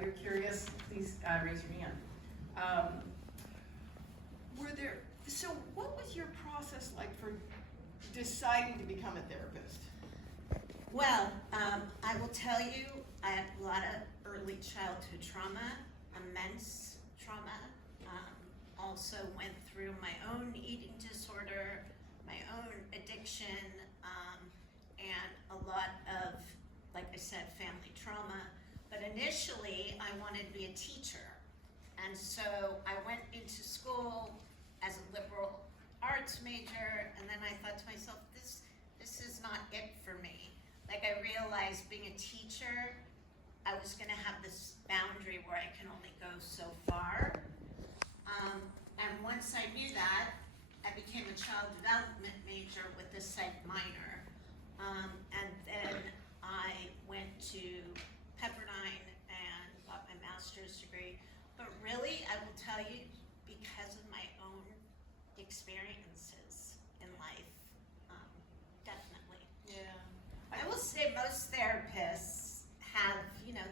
you're curious, please raise your hand. So what was your process like for deciding to become a therapist? Well, I will tell you, I had a lot of early childhood trauma, immense trauma. Also went through my own eating disorder, my own addiction, and a lot of, like I said, family trauma. But initially, I wanted to be a teacher. And so I went into school as a liberal arts major, and then I thought to myself, this is not it for me. Like, I realized being a teacher, I was gonna have this boundary where I can only go so far. And once I knew that, I became a child development major with a psych minor. And then I went to Pepperdine and got my master's degree. But really, I will tell you, because of my own experiences in life, definitely. Yeah. I will say most therapists have,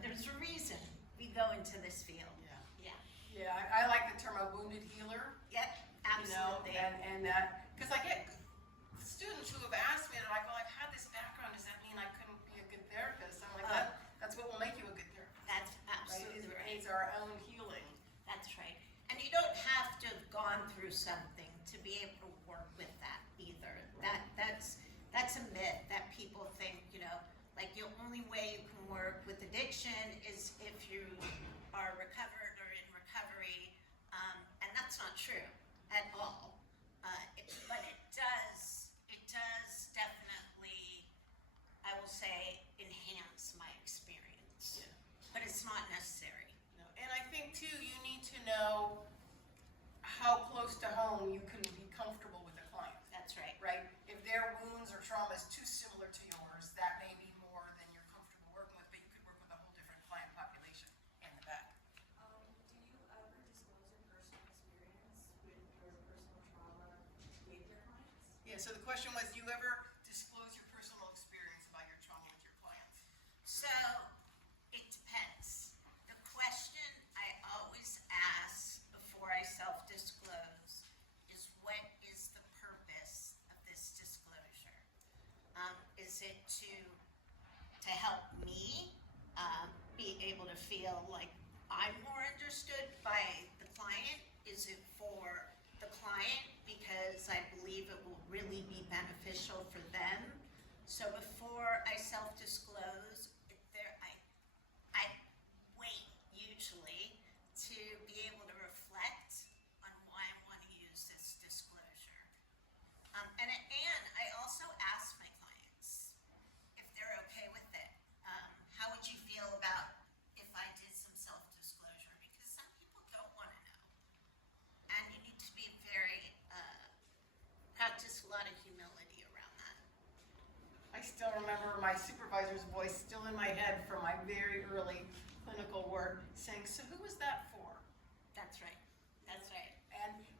there's a reason we go into this field. Yeah. Yeah. Yeah, I like the term a wounded healer. Yep, absolutely. And that, because I get students who have asked me, they're like, well, I've had this background, does that mean I couldn't be a good therapist? I'm like, that's what will make you a good therapist. That's Right? absolutely right. It's our own healing. That's right. And you don't have to have gone through something to be able to work with that either. Right. That's a myth that people think, like the only way you can work with addiction is if you are recovered or in recovery, and that's not true at all. But it does definitely, I will say, enhance my experience. Yeah. But it's not necessary. No. And I think too, you need to know how close to home you can be comfortable with a client, That's right. right? If their wounds or trauma is too similar to yours, that may be more than you're comfortable working with, but you could work with a whole different client population in the back. Do you ever disclose your personal experience with your personal trauma with your clients? Yeah, so the question was, do you ever disclose your personal experience about your trauma with your clients? So, it depends. The question I always ask before I self-disclose is, what is the purpose of this disclosure? Is it to help me be able to feel like I'm more understood by the client? Is it for the client because I believe it will really be beneficial for them? So before I self-disclose, I wait usually to be able to reflect on why I want to use this disclosure. And I also ask my clients if they're okay with it. How would you feel about if I did some self-disclosure? Because some people don't want to know. And you need to be practice a lot of humility around that. I still remember my supervisor's voice still in my head from my very early clinical work saying, so who was that for? That's right. That's right.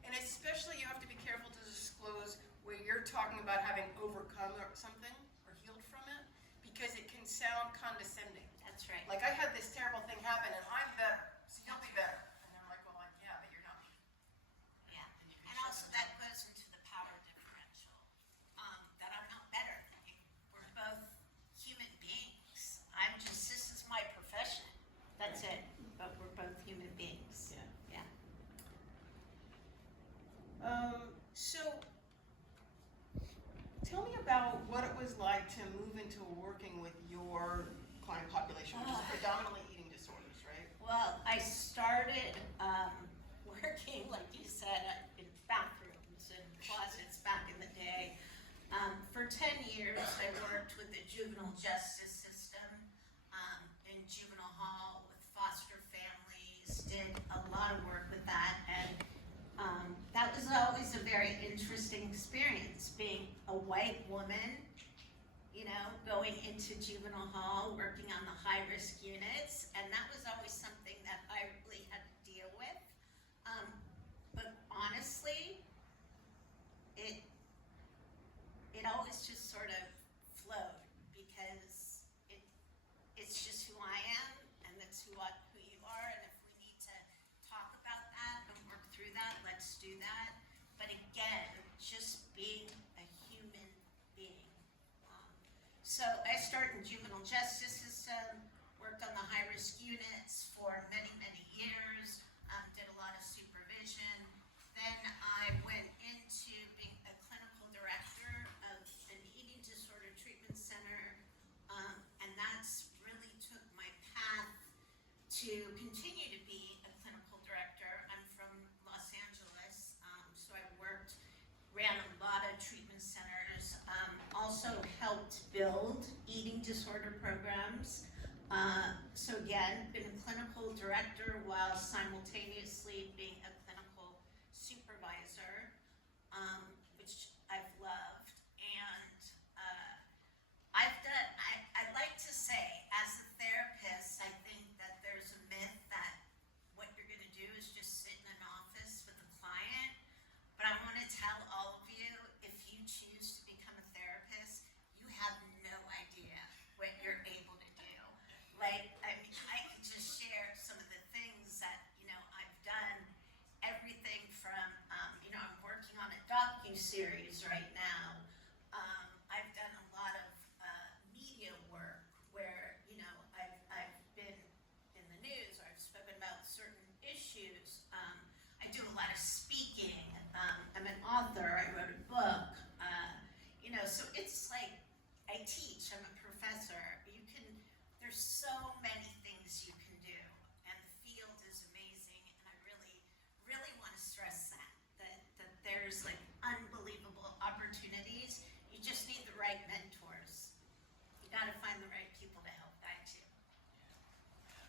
And especially you have to be careful to disclose where you're talking about having overcome or something or healed from it, because it can sound condescending. That's right. Like, I had this terrible thing happen and I'm better, so you'll be better. And they're like, well, yeah, but you're not me. Yeah. And you can And shut also them that goes into the power differential. That I'm not better than you. We're both human beings. This is my profession. That's it. But we're both human beings. Yeah. Yeah. So, tell me about what it was like to move into working with your client population, which is predominantly eating disorders, right? Well, I started working, like you said, in bathrooms and closets back in the day. For 10 years, I worked with the juvenile justice system in juvenile hall with foster families, did a lot of work with that, and that was always a very interesting experience, being a white woman, going into juvenile hall, working on the high-risk units, and that was always something that I really had to deal with. But honestly, it always just sort of flowed, because it's just who I am, and that's who you do that. But again, just being a human being. So I started in juvenile justice system, worked on the high-risk units for many, many years, did a lot of supervision. Then I went into being a clinical director of an eating disorder treatment center, and that's really took my path to continue to be a clinical director. I'm from Los Angeles, so I ran a lot of treatment centers, also helped build eating disorder programs. So again, been a clinical director while simultaneously being a clinical supervisor, which I've loved. And I like to say, as a therapist, I think that there's a myth that what you're gonna do is just sit in an office with a client. But I wanna tell all of you, if you choose to become a therapist, you have no idea what you're able to do. Like, I mean, I can just share some of the things that, I've done. Everything from, I'm working on a docu-series right now. I've done a lot of media work where, I've been in the news, or I've spoken about certain issues. I do a lot of speaking. I'm an author. I wrote a book. So it's like I teach. I'm a professor. There's so many things you can do, and the field is amazing. And I really, really want to stress that there's like unbelievable opportunities. You just need the right mentors. You got to find the right people to help guide you.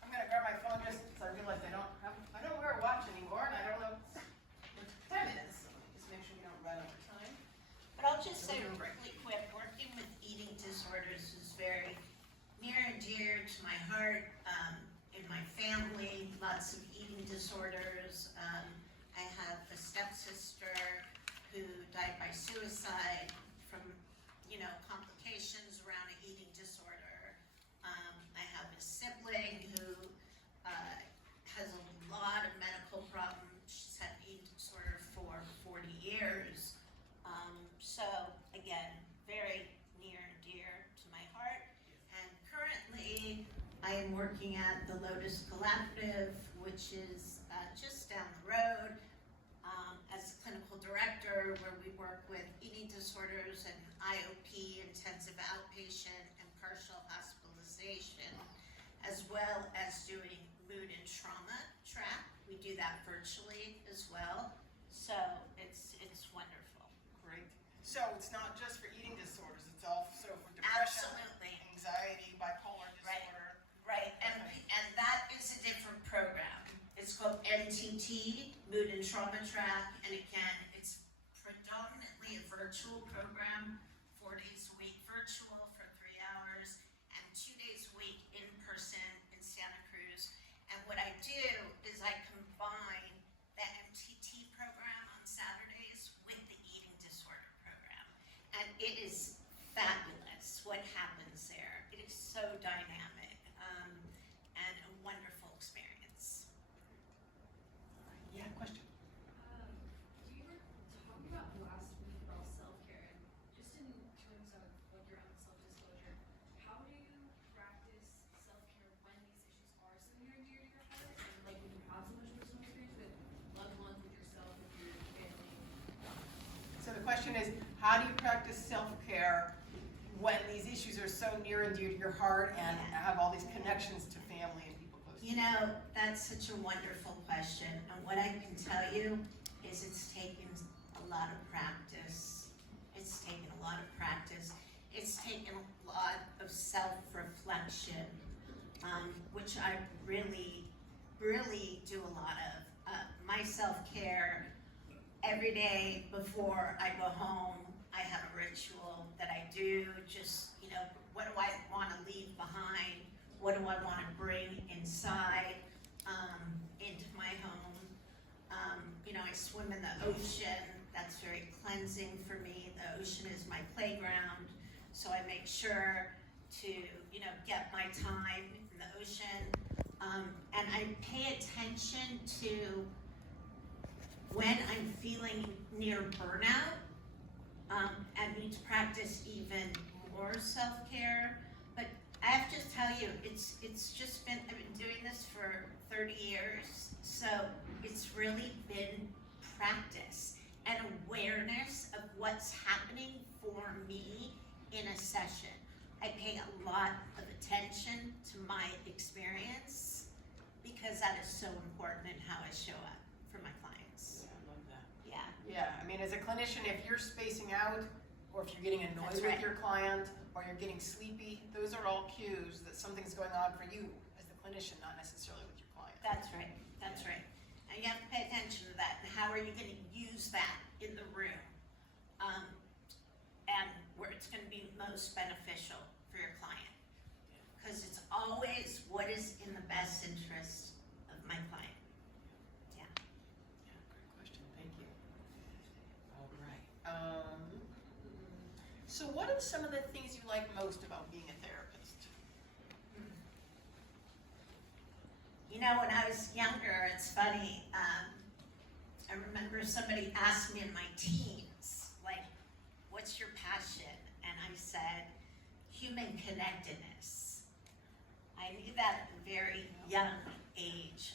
I'm gonna grab my phone just because I realize I don't wear a watch anymore, and I don't know what time it is. Just make sure we don't run over time. But I'll just say really quick, working with eating disorders is very near and dear to my heart. In my family, lots of eating disorders. I have a stepsister who died by suicide from, complications around an eating disorder. I have a sibling who has a lot of medical problems. She's had an eating disorder for 40 years. So again, very near and dear to my heart. And currently, I am working at the Lotus Collaborative, which is just down the road, as a clinical director, where we work with eating disorders and IOP, intensive outpatient, and partial hospitalization, as well as doing mood and trauma track. We do that virtually as well, so it's wonderful. Great. So it's not just for eating disorders, it's also for depression, Absolutely. anxiety, bipolar disorder. Right, and that is a different program. It's called NTT, Mood and Trauma Track, and again, it's predominantly a virtual program, 4 days a week virtual for 3 hours, and 2 days a week in person in Santa Cruz. And what I do is I combine the MTT program on Saturdays with the eating disorder program. And it is fabulous what happens there. It is so dynamic, and a wonderful experience. Yeah, question. You were talking about last week about self-care, and just in terms of like your own self-disclosure, how do you practice self-care when these issues are so near and dear to your heart, and like when you have so much personal experience with loved ones, with yourself, with your family? So the question is, how do you practice self-care when these issues are so near and dear to your heart and have all these connections to family and people close to you? That's such a wonderful question, and what I can tell you is it's taken a lot of practice. It's taken a lot of practice. It's taken a lot of self-reflection, which I really, really do a lot of. My self-care, every day before I go home, I have a ritual that I do, just, what do I want to leave behind? What do I want to bring inside, into my home? I swim in the ocean. That's very cleansing for me. The ocean is my playground, so I make sure to, get my time in the ocean. And I pay attention to when I'm feeling near burnout, I need to practice even more self-care. But I have to tell you, it's just been, I've been doing this for 30 years, so it's really been practice and awareness of what's happening for me in a session. I pay a lot of attention to my experience because that is so important in how I show up for my clients. Yeah, I love that. Yeah. Yeah, I mean, as a clinician, if you're spacing out, or if you're getting annoyed That's with right. your client, or you're getting sleepy, those are all cues that something's going on for you as the clinician, not necessarily with your client. That's right, that's right. And you have to pay attention to that, and how are you gonna use that in the room? And where it's gonna be most beneficial for your client. Because it's always what is in the best interest of my client. Yeah. Yeah, great question, thank you. All right. So what are some of the things you like most about being a therapist? You know, when I was younger, it's funny, I remember somebody asked me in my teens, like, what's your passion? And I said, human connectedness. I knew that at a very young age.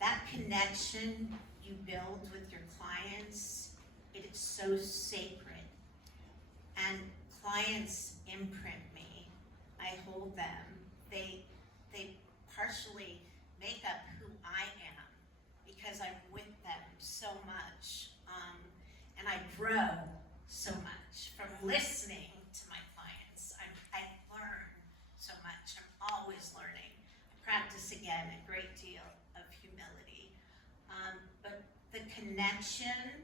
That connection you build with your clients, it is so sacred. And clients imprint me. I hold them. They partially make up who I am because I'm with them so much. And I grow so much from listening to my clients. I learn so much. I'm always learning. I practice, again, a great deal of humility. But the connection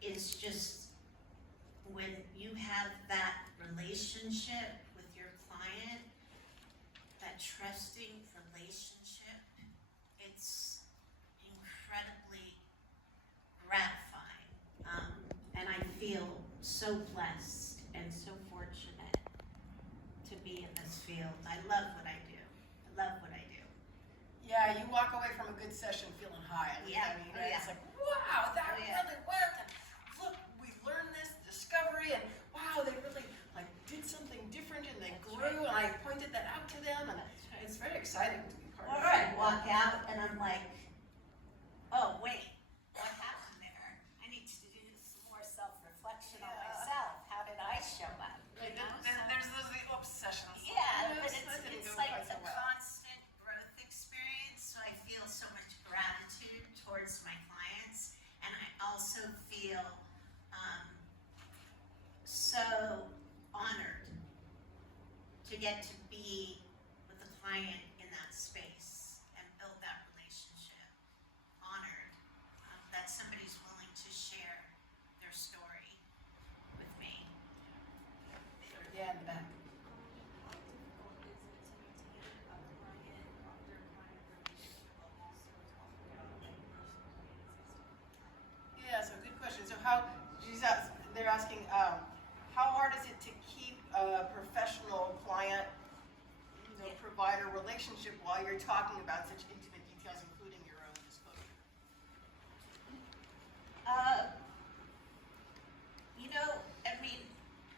is just when you have that relationship with your client, that trusting relationship, it's incredibly gratifying. And I feel so blessed and so fortunate to be in this field. I love what I do. I love what I do. Yeah, you walk away from a good session feeling high. Yeah, I mean, oh, yeah. it's like, wow, that Oh, yeah. really worked. And look, we learned this discovery, and wow, they really like did something different, and they That's grew, right. and I pointed that out to them, and That's right. it's very exciting to be part All of. right, walk out and I'm like, oh, wait, what happened there? I need to do some more self-reflection on Yeah. myself. How did I show up? Like, You know, then so- there's those the oops sessions. Yeah, Oops, but that didn't it's go like quite so a well. constant growth experience, so I feel so much gratitude towards my clients, and I also feel so honored to get to be with the client in that space and build that relationship. Honored that somebody's willing to share their story with me. Yeah, in the back. How difficult is it to maintain a client-doctor-client relationship while also talking about like personal experiences? Yeah, so good question. So they're asking, how hard is it to keep a professional client, Yeah. provider relationship while you're talking about such intimate details, including your own disclosure? You know, I mean,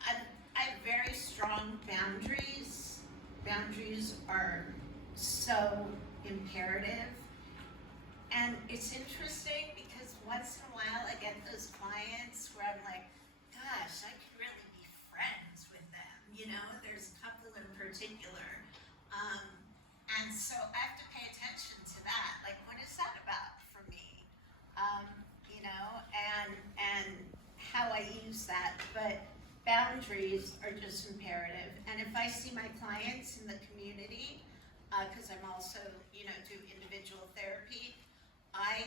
I have very strong boundaries. Boundaries are so imperative. And it's interesting because once in a while I get those clients where I'm like, gosh, I could really be friends with them. You know, there's a couple in particular. And so I have to pay attention to that. Like, what is that about for me? You know, and how I use that. But boundaries are just imperative. And if I see my clients in the community, because I'm also, you know, do individual therapy, I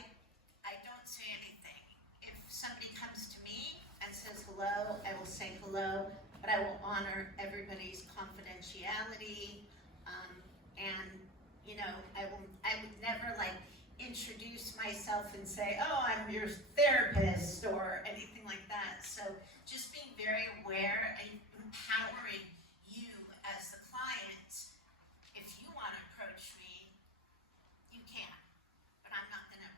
don't say anything. If somebody comes to me and says hello, I will say hello, but I will honor everybody's confidentiality. And you know, I would never like introduce myself and say, oh, I'm your therapist or anything like that. So just being very aware and empowering you as the client. If you want to approach me, you can, but I'm not going to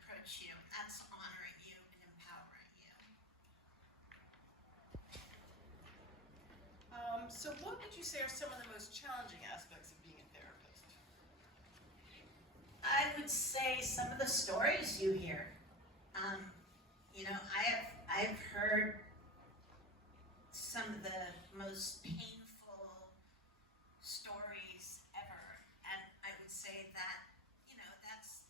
So what would you say are some of the most challenging aspects of being a therapist? I would say some of the stories you hear. You know, I've heard some of the most painful stories ever, and I would say that, you know, that's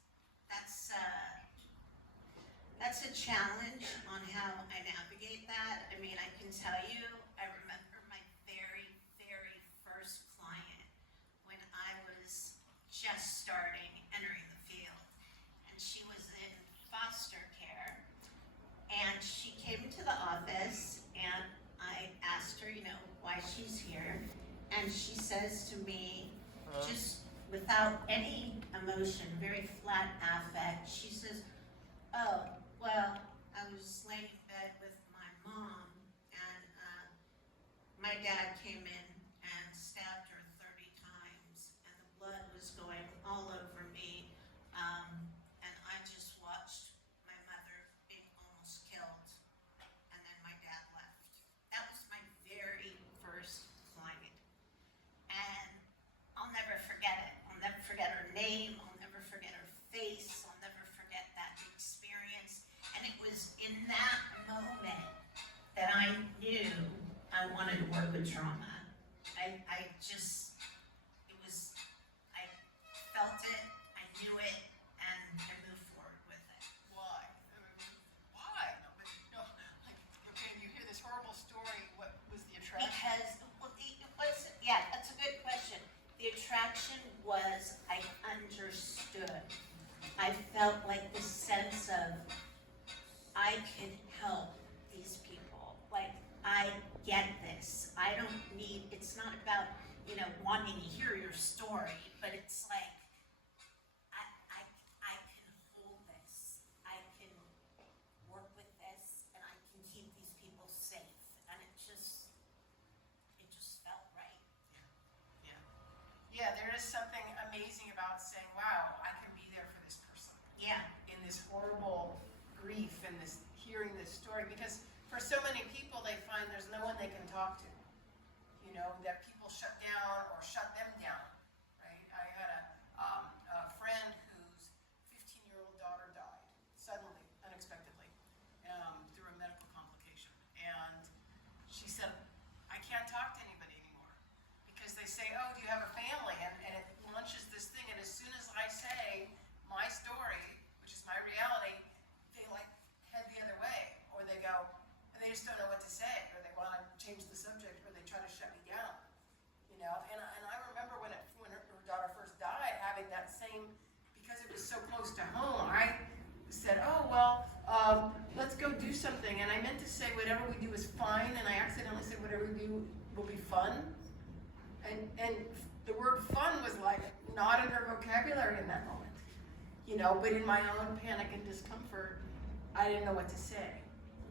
a challenge on how I navigate that. I mean, I can tell you, I remember my very, very first client when I was just starting, entering the field, and she was in foster care, and she came to the office, and I asked her, you know, why she's here, and she says to me, just without any emotion, very flat affect, she says, oh, well, I was laying in bed with my mom, and my dad came in and stabbed her 30 times, and the blood was going all over me, and I just watched my mother being almost killed, and then my dad left. That was my very first client, and I'll never forget it. I'll never forget her name, I'll never forget her face, I'll never forget that experience, and it was in that moment that I knew I wanted to work with trauma. I just, I felt it, I knew it, and I moved forward with it. Why? I mean, why? No, but, no, like, okay, you hear this horrible story, what was the attraction? Because, well, it was, yeah, that's a good question. The attraction was, I understood. I felt like the sense of, I can help these people. Like, I get this. I don't need, it's not about, you know, wanting to hear your story, but it's like, I can hold this. I can work with this, and I can keep these people safe. And it just felt right. Yeah. Yeah, there is something amazing about saying, wow, I can be there for this person Yeah. in this horrible grief and this hearing this story, because for so many people they find there's no one they can talk to. You know, that people shut down or shut them down, right? I had a friend whose 15-year-old daughter died suddenly, unexpectedly, through a medical complication. And she said, I can't talk to anybody anymore because they say, oh, do you have a family? And it launches this thing, and as soon as I say my story, which is my reality, they like head the other way, or they go, and they just don't know what to say, or they want to change the subject, or they try to shut me down, you know. And I remember when her daughter first died, having that same, because it was so close to home, I said, oh, well, let's go do something, and I meant to say whatever we do is fine, and I accidentally said whatever we do will be fun, and the word fun was like not in her vocabulary in that moment, you know, but in my own panic and discomfort, I didn't know what to say.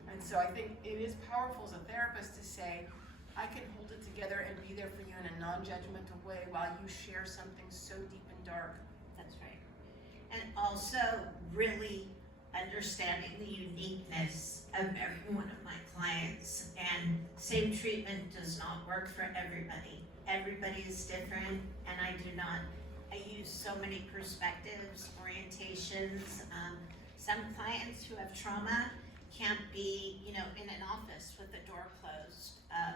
And so I think it is powerful as a therapist to say, I can hold it together and be there for you in a non-judgmental way while you share something so deep and dark. That's right. And also really understanding the uniqueness of every one of my clients. And same treatment does not work for everybody. Everybody is different, and I use so many perspectives, orientations. Some clients who have trauma can't be, you know, in an office with the door closed,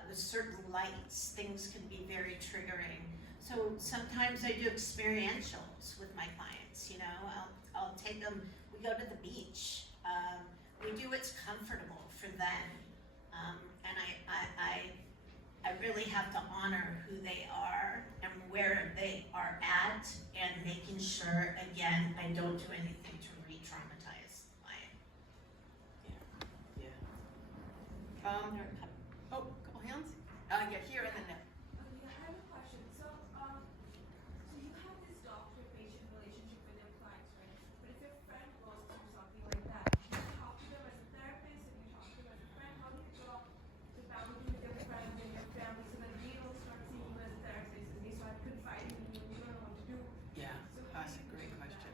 with certain lights. Things can be very triggering. So sometimes I do experientials with my clients, you know. I'll take them, we go to the beach. We do what's comfortable for them. And I really have to honor who they are and where they are at, and making sure, again, I don't do anything to re-traumatize the client. Yeah. There are a couple. Oh, couple hands? Yeah, here and then there. Yeah, I have a question. So you have this doctor-patient relationship with your clients, right? But if your friend goes through something like that, do you talk to them as a therapist, or do you talk to them as a friend? How do you draw the boundary with your friends and your family so that they don't start seeing you as a therapist and they start confiding in you and you don't know what to do? Yeah, So that's a great question.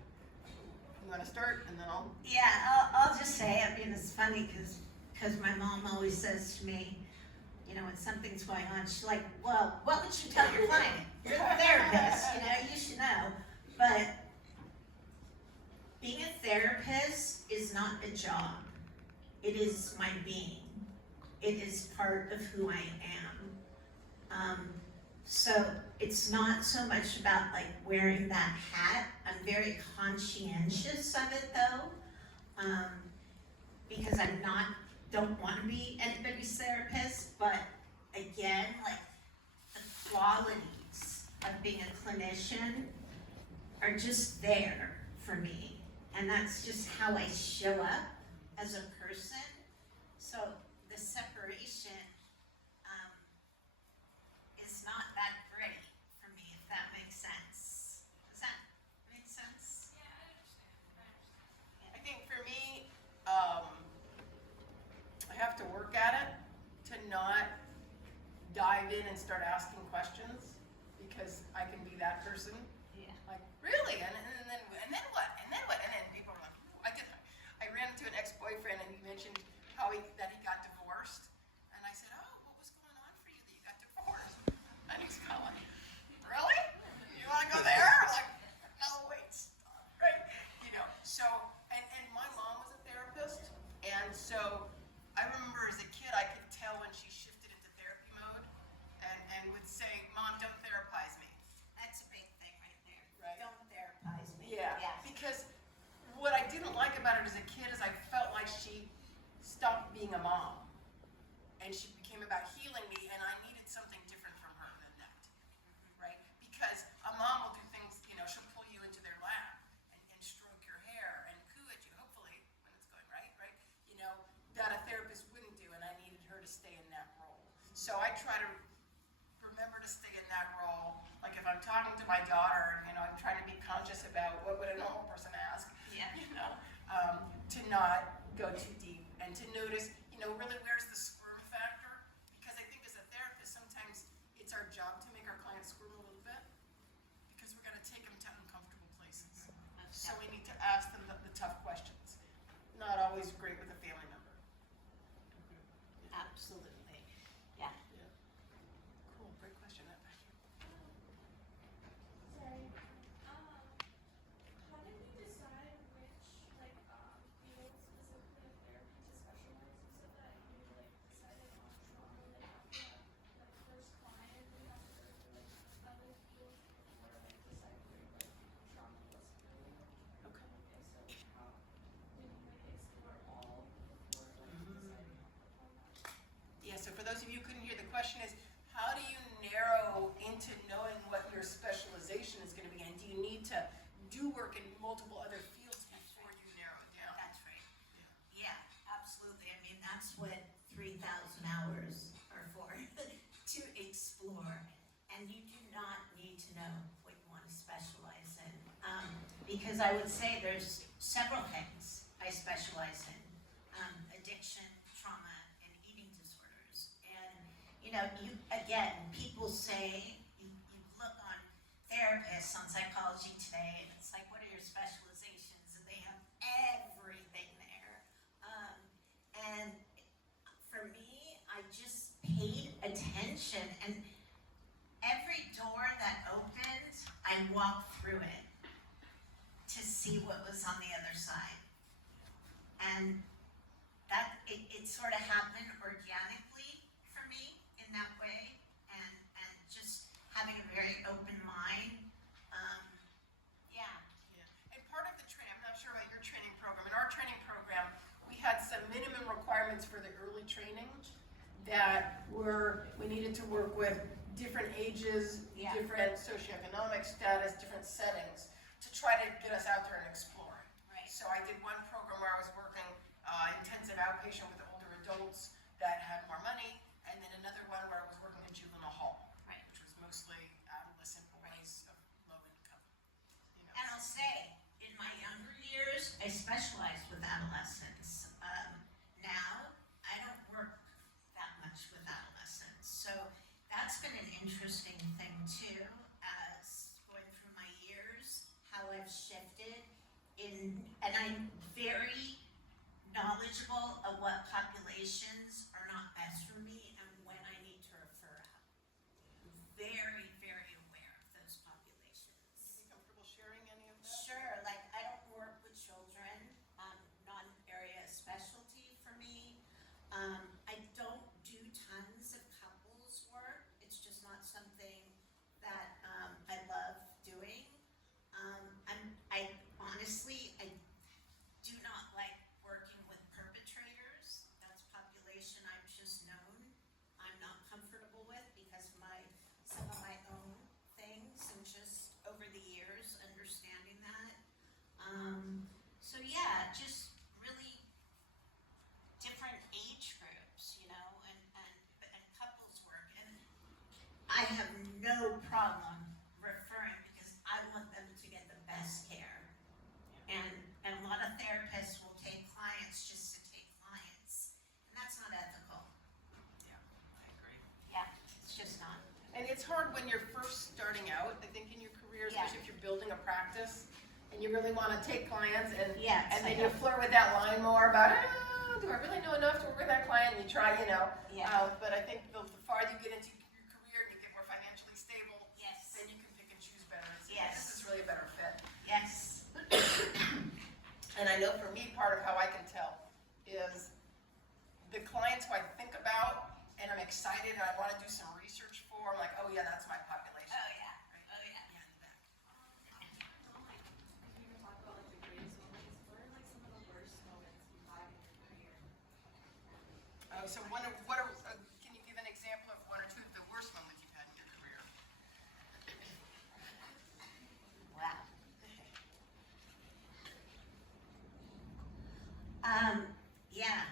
You want to start, and then I'll. Yeah, I'll just say, I mean, it's funny because my mom always says to me, you know, when something's going on, she's like, well, what would you tell your client? You're the therapist, you should know. But being a therapist is not a job. It is my being. It is part of who I am. So it's not so much about like wearing that hat. I'm very conscientious of it though, because don't want to be anybody's therapist, but again, like the qualities of being a clinician are just there for me. And that's just how I show up as a person. So the separation is not that great for me, if that makes sense. Does that make sense? Yeah, I understand. I think for me, I have to work at it to not dive in and start asking questions, because I can be that person. Yeah. Like, really? And then what? And then what? And then people are like, "Ooh, I ran into an ex-boyfriend and he mentioned that he got divorced. And I said, oh, what was going on for you that you got divorced? And he's kind of like, really? You want to go there? Like, no, wait, stop, right? So, and my mom was a therapist. And so I remember as a kid, I could tell when she shifted into therapy mode and would say, Mom, don't therapize me. That's a big thing right there. Right. Don't therapize me. Yeah, because what I didn't like about it as a kid is I felt like she stopped being a mom, and she became about healing me, and I needed something different from her than that, right? Because a mom will do things, she'll pull you into their lap and stroke your hair and coo at you, hopefully, when it's going right? That a therapist wouldn't do, and I needed her to stay in that role. So I try to remember to stay in that role. Like if I'm talking to my daughter, I'm trying to be conscious about what would a normal person ask. Yeah. To not go too deep and to notice, really where's the squirm factor? Because I think as a therapist, sometimes it's our job to make our clients squirm a little bit, because we're going to take them to uncomfortable places. So we need to ask them the tough questions. Not always great with a family member. Absolutely. Yeah. Cool, great question. Sorry. How did you decide which field specifically of therapy to specialize? You said that you decided on trauma after that first client, and you have to go through other fields before deciphering trauma was for you. Okay. Okay, so how did you explore all before deciding upon that? Yeah, so for those of you who couldn't hear, the question is, how do you narrow into knowing what your specialization is going to be, and do you need to do work in multiple other fields before you narrow it down? That's right. Yeah, absolutely. I mean, that's what 3,000 hours are for, to explore. And you do not need to know what you want to specialize in. Because I would say there's several things I specialize in. Addiction, trauma, and eating disorders. And, people say, you look on therapists on Psychology Today, and it's like, what are your specializations? And they have everything there. And for me, I just paid attention, and every door that opened, I walked through it to see what was on the other side. And that it sort of happened organically for me in that way, and just having a very open mind. And part of the training, I'm not sure about your training program. In our training program, we had some minimum requirements for the early training that we needed to work with different ages, Yeah. different socioeconomic status, different settings, to try to get us out there and exploring. Right. So I did one program where I was working intensive outpatient with older adults that had more money, and then another one where I was working in juvenile hall, Right. which was mostly adolescent boys of low income. And I'll say, in my younger years, I specialized with adolescents. Now, I don't work that much with adolescents. So that's been an interesting thing too, as going through my years, how I've shifted and I'm very knowledgeable of what populations are not best for me and when I need So yeah, just really different age groups, you know, and couples work. And I have no problem referring because I want them to get the best care. And a lot of therapists will take clients just to take clients, and that's not ethical. Yeah, I agree. Yeah, it's just not. And it's hard when you're first starting out, I think, in your career, Yeah. especially if you're building a practice, and you really want to take clients, and Yeah, it's and then like you flirt with that line more about, do I really know enough to work with that client? And you try, you know. Yeah. But I think the farther you get into your career and you get more financially stable, Yes. then you can pick and choose better. And say, Yes. This is really a better fit. Yes. And I know for me, part of how I can tell is the clients who I think about and I'm excited and I want to do some research for, I'm like, oh yeah, that's my population. Oh yeah. Oh yeah. Yeah, in the back. Don't like, if you were talk about like the greatest moments, what are like some of the worst moments you've had in your career? So can you give an example of one or two of the worst moments you've had in your career? Wow. Yeah.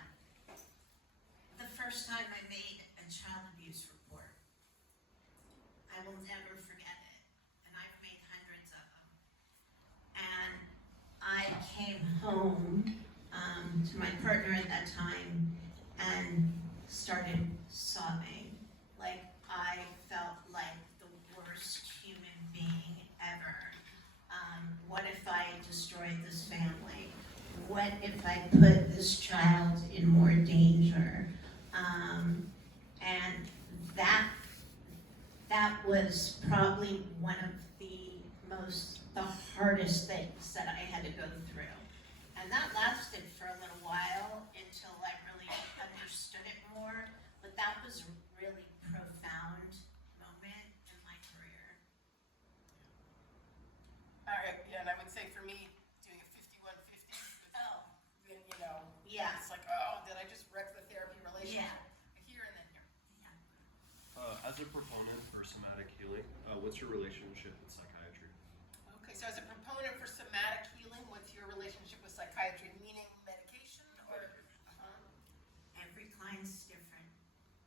The first time I made a child abuse report, I will never forget it. And I've made hundreds of them. And I came home to my partner at that time and started sobbing. Like I felt like the worst human being ever. What if I destroyed this family? What if I put this child in more danger? And that was probably one of the hardest things that I had to go through. And that lasted for a little while until I really understood it more. But that was a really profound moment in my career. All right, yeah, and I would say for me, doing a 5150, Oh, then, you know, yeah. it's like, oh, did I just wreck the therapy relationship? Yeah. Here and then here. As a proponent for somatic healing, what's your relationship with psychiatry? Okay, so as a proponent for somatic healing, what's your relationship with psychiatry? Meaning medication or? Every client's different.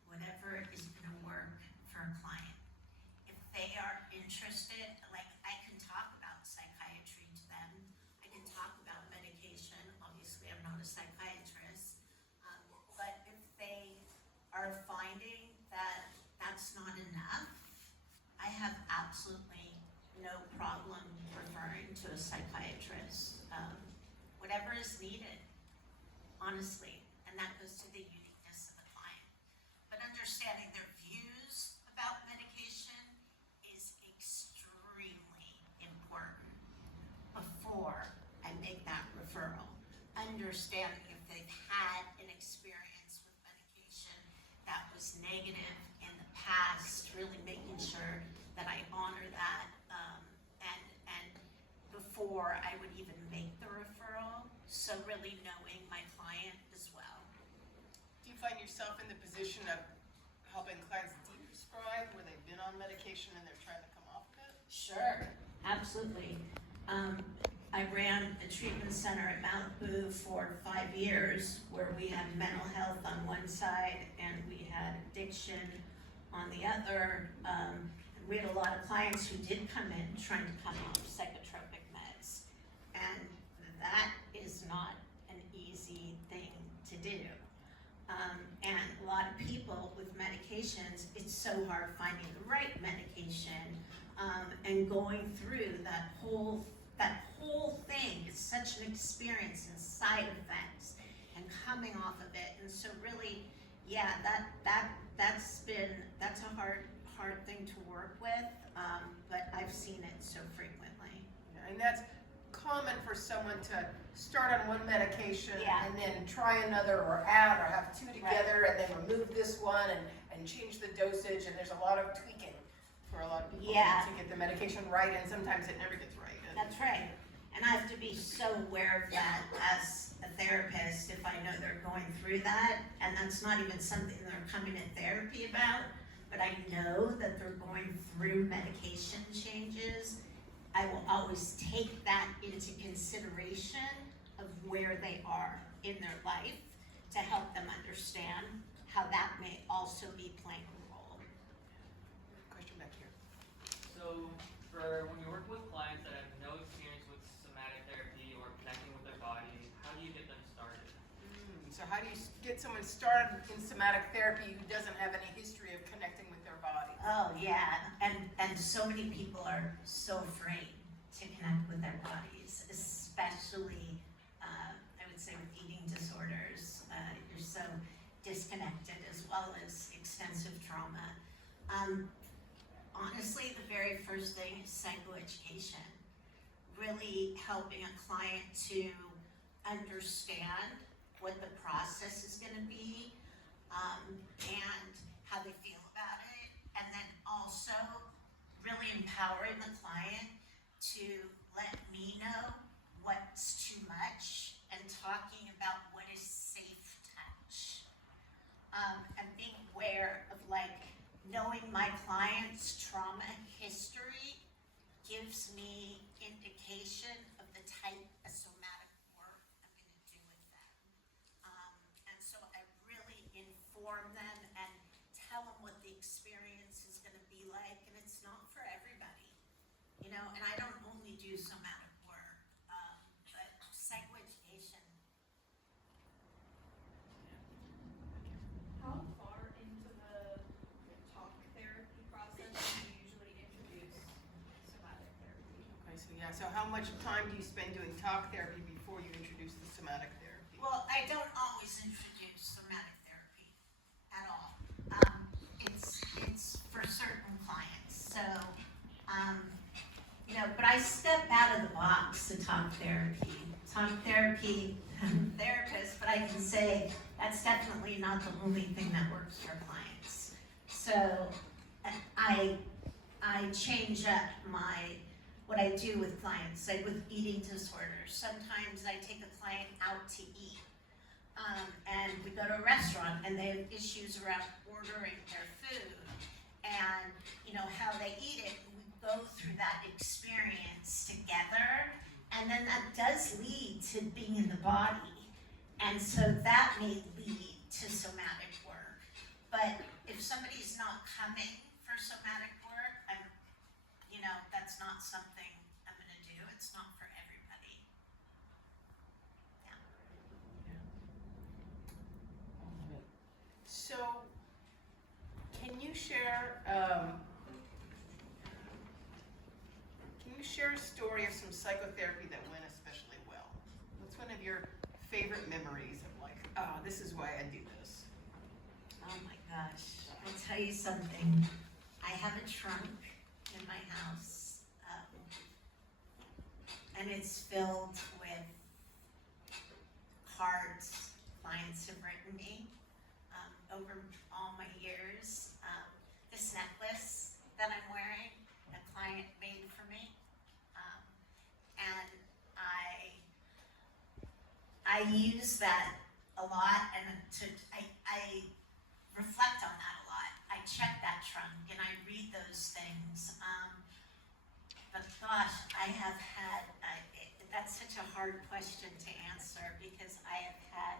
Whatever is gonna work for a client. If they are interested, like I can talk about psychiatry to them. I can talk about medication. Obviously, I'm not a psychiatrist. But if they are finding that that's not enough, I have absolutely no problem referring to a psychiatrist. Whatever is needed, honestly, and that goes to the uniqueness of the client. But understanding their views about medication is extremely important before I make that referral. Understanding if they've had an experience with medication that was negative in the past, really making sure that I honor that, and before I would even make the referral. So really knowing my client as well. Do you find yourself in the position of helping clients de-prescribe where they've been on medication and they're trying to come off of it? Sure, absolutely. I ran a treatment center at Mount Boo for 5 years where we had mental health on one side and we had addiction on the other. We had a lot of clients who did come in trying to come off psychotropic meds. And that is not an easy thing to do. And a lot of people with medications, it's so hard finding the right medication and going through that whole thing is such an experience and side effects and coming off of it. And so really, yeah, that's a hard thing to work with, but I've seen it so frequently. Yeah, and that's common for someone to start on one medication Yeah. and then try another or add or have two together and then remove this one and change the dosage, and there's a lot of tweaking for a lot of people Yeah. to get the medication right, and sometimes it never gets right. And That's right. And I have to be so aware of that as a therapist if I know they're going through that. And that's not even something they're coming in therapy about, but I know that they're going through medication changes. I'll always take that into consideration of where they are in their life to help them understand how that may also be playing a role. Question back here. So, for when you work with clients that have no experience with somatic therapy or connecting with their body, how do you get them started? So how do you get someone started in somatic therapy who doesn't have any history of connecting with their body? Oh, yeah, and so many people are so afraid to connect with their bodies, especially, I would say with eating disorders. You're so disconnected as well as extensive trauma. Honestly, the very first thing is psychoeducation. Really helping a client to understand what the process is going to be, and how they feel about it, and then also really empowering the client to let me know what's too much and talking about what is safe touch. And being aware of knowing my client's trauma history gives me indication of the type of somatic work I'm going to do with them. And so I really inform them and tell them what the experience is going to be like, and it's not for everybody, and I don't only do somatic work, but psychoeducation. How far into the talk therapy process do you usually introduce somatic therapy? Okay, so how much time do you spend doing talk therapy before you introduce the somatic therapy? Well, I don't always introduce somatic therapy at all. It's for certain clients. So, but I step out of the box to talk therapy. Talk therapy, I'm a therapist, but I can say that's definitely not the only thing that works for clients. So, I change up what I do with clients, like with eating disorders. Sometimes I take a client out to eat. And we go to a restaurant and they have issues around ordering their food and how they eat it. We go through that experience together, and then that does lead to being in the body, and so that may lead to somatic work. But if somebody's not coming for somatic work, that's not something I'm going to do. It's not for everybody. So, can you share a story of some psychotherapy that went especially well? What's one of your favorite memories of this is why I do this? Oh my gosh, I'll tell you something. I have a trunk in my house, and it's filled with cards clients have written me over all my years. This necklace that I'm wearing, a client made for me, and I use that a lot, and I reflect on that a lot. I check that trunk and I read those things. But gosh, I have had, that's such a hard question to answer because I have had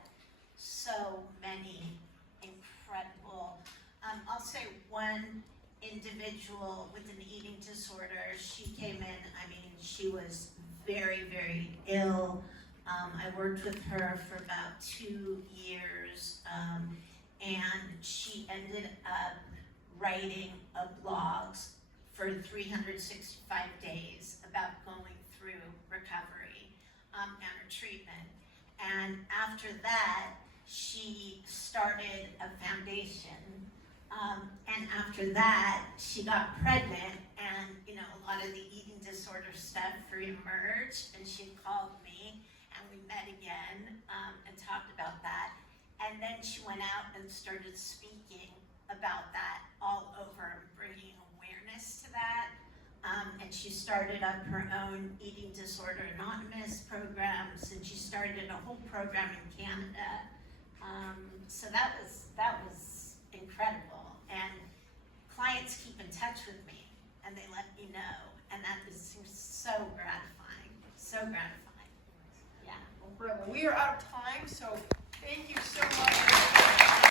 so many incredible, I'll say one individual with an eating disorder. She came in, she was very, very ill. I worked with her for about 2 years, and she ended up writing a blog for 365 days about going through recovery and her treatment. And after that, she started a foundation. And after that, she got pregnant, and a lot of the eating disorder stuff reemerged, and she called me, and we met again and talked about that. And then she went out and started speaking about that all over and bringing awareness to that. And she started up her own Eating Disorder Anonymous programs, and she started a whole program in Canada. So that was incredible. And clients keep in touch with me, and they let me know and that is so gratifying, so gratifying. Yeah. Well, we are out of time, so thank you so much.